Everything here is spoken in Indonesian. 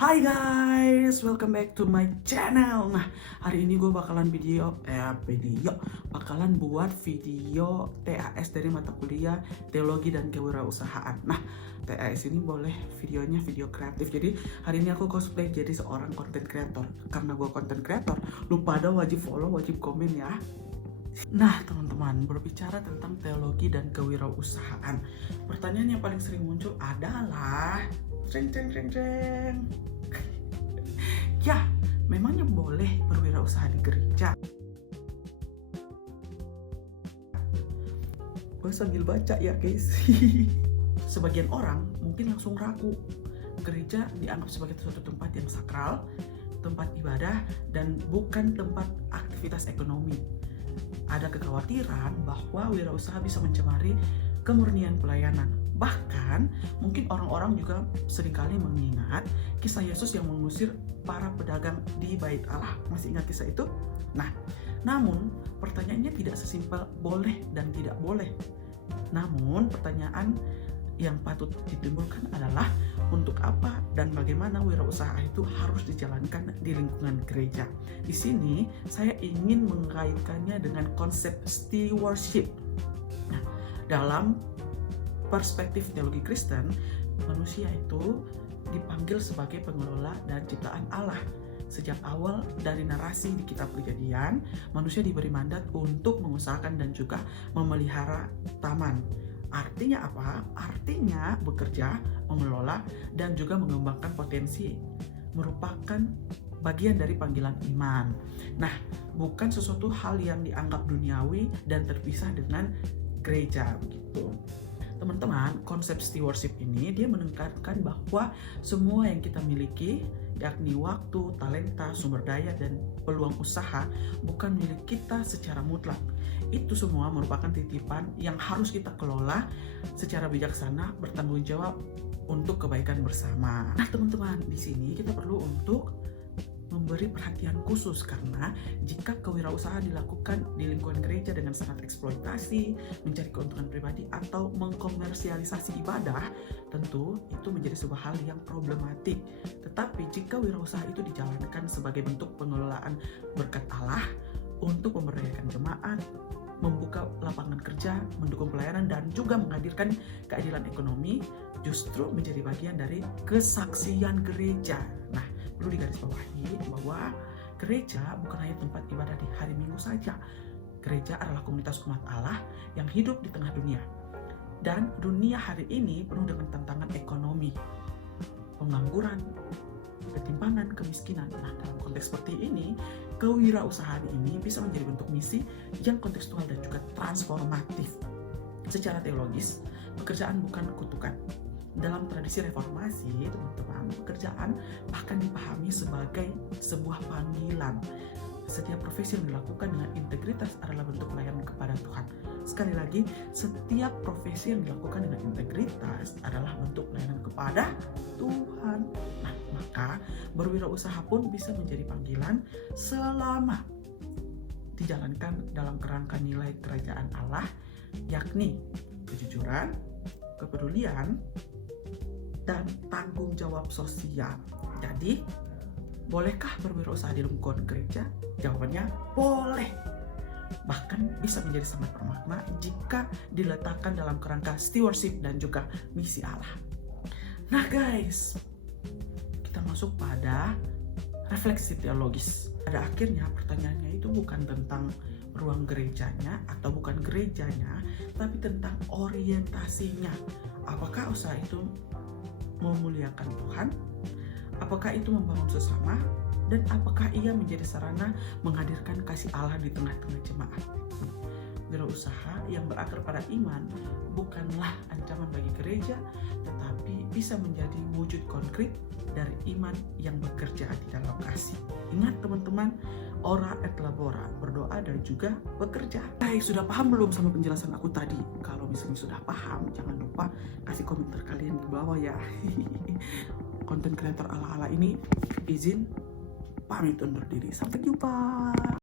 Hai guys, welcome back to my channel. Nah, hari ini gue bakalan bakalan buat video TAS dari mata kuliah Teologi dan Kewirausahaan. Nah, TAS ini boleh videonya video kreatif. Jadi, hari ini aku cosplay jadi seorang content creator. Karena gue content creator, lu pada wajib follow, wajib komen ya. Nah, teman-teman, berbicara tentang teologi dan kewirausahaan, pertanyaan yang paling sering muncul adalah ceng. Ya, memangnya boleh berwirausaha di gereja? Gue sambil baca ya guys. Sebagian orang mungkin langsung ragu. Gereja dianggap sebagai suatu tempat yang sakral, tempat ibadah, dan bukan tempat aktivitas ekonomi. Ada kekhawatiran bahwa wirausaha bisa mencemari kemurnian pelayanan. Bahkan mungkin orang-orang juga seringkali mengingat kisah Yesus yang mengusir para pedagang di Bait Allah. Masih ingat kisah itu? Nah, namun pertanyaannya tidak sesimpel boleh dan tidak boleh. Namun pertanyaan yang patut ditimbulkan adalah untuk apa dan bagaimana wirausaha itu harus dijalankan di lingkungan gereja. Di sini saya ingin mengaitkannya dengan konsep stewardship. Nah, dalam perspektif teologi Kristen, manusia itu dipanggil sebagai pengelola dan ciptaan Allah. Sejak awal dari narasi di kitab Kejadian, manusia diberi mandat untuk mengusahakan dan juga memelihara taman. Artinya apa? Artinya bekerja, mengelola, dan juga mengembangkan potensi merupakan bagian dari panggilan iman. Nah, bukan sesuatu hal yang dianggap duniawi dan terpisah dengan gereja begitu. Teman-teman, konsep stewardship ini dia menekankan bahwa semua yang kita miliki, yakni waktu, talenta, sumber daya, dan peluang usaha bukan milik kita secara mutlak. Itu semua merupakan titipan yang harus kita kelola secara bijaksana, bertanggung jawab untuk kebaikan bersama. Nah, teman-teman, di sini kita perlu untuk memberi perhatian khusus karena jika kewirausahaan dilakukan di lingkungan gereja dengan sangat eksploitasi, mencari keuntungan pribadi, atau mengkomersialisasi ibadah, tentu itu menjadi sebuah hal yang problematik. Tetapi jika wirausaha itu dijalankan sebagai bentuk pengelolaan berkat Allah untuk memberdayakan jemaat, membuka lapangan kerja, mendukung pelayanan, dan juga menghadirkan keadilan ekonomi, justru menjadi bagian dari kesaksian gereja. Nah, perlu digarisbawahi bahwa gereja bukan hanya tempat ibadah di hari Minggu saja. Gereja adalah komunitas umat Allah yang hidup di tengah dunia. Dan dunia hari ini penuh dengan tantangan ekonomi, pengangguran, ketimpangan, kemiskinan. Nah, dalam konteks seperti ini, kewirausahaan ini bisa menjadi bentuk misi yang kontekstual dan juga transformatif. Secara teologis, pekerjaan bukan kutukan. Dalam tradisi reformasi, teman-teman, pekerjaan bahkan dipahami sebagai sebuah panggilan. Setiap profesi yang dilakukan dengan integritas adalah bentuk pelayanan kepada Tuhan. Sekali lagi, setiap profesi yang dilakukan dengan integritas adalah bentuk pelayanan kepada Tuhan. Nah, maka berwirausaha pun bisa menjadi panggilan selama dijalankan dalam kerangka nilai kerajaan Allah, yakni kejujuran, kepedulian, dan tanggung jawab sosial. Jadi, bolehkah berwirausaha di lingkungan gereja? Jawabannya boleh. Bahkan bisa menjadi sangat bermakna jika diletakkan dalam kerangka stewardship dan juga misi Allah. Nah guys, kita masuk pada refleksi teologis. Pada akhirnya pertanyaannya itu bukan tentang ruang gerejanya atau bukan gerejanya, tapi tentang orientasinya. Apakah usaha itu memuliakan Tuhan? Apakah itu membangun sesama? Dan apakah ia menjadi sarana menghadirkan kasih Allah di tengah-tengah jemaat? Wirausaha yang berakar pada iman bukanlah ancaman bagi gereja, tetapi bisa menjadi wujud konkret dari iman yang bekerja di dalam kasih. Ingat teman-teman, ora et labora, berdoa dan juga bekerja. Hai, sudah paham belum sama penjelasan aku tadi? Kalau misalnya sudah paham, jangan lupa kasih komentar kalian di bawah ya. Konten kreator ala-ala ini izin pamit undur diri. Sampai jumpa.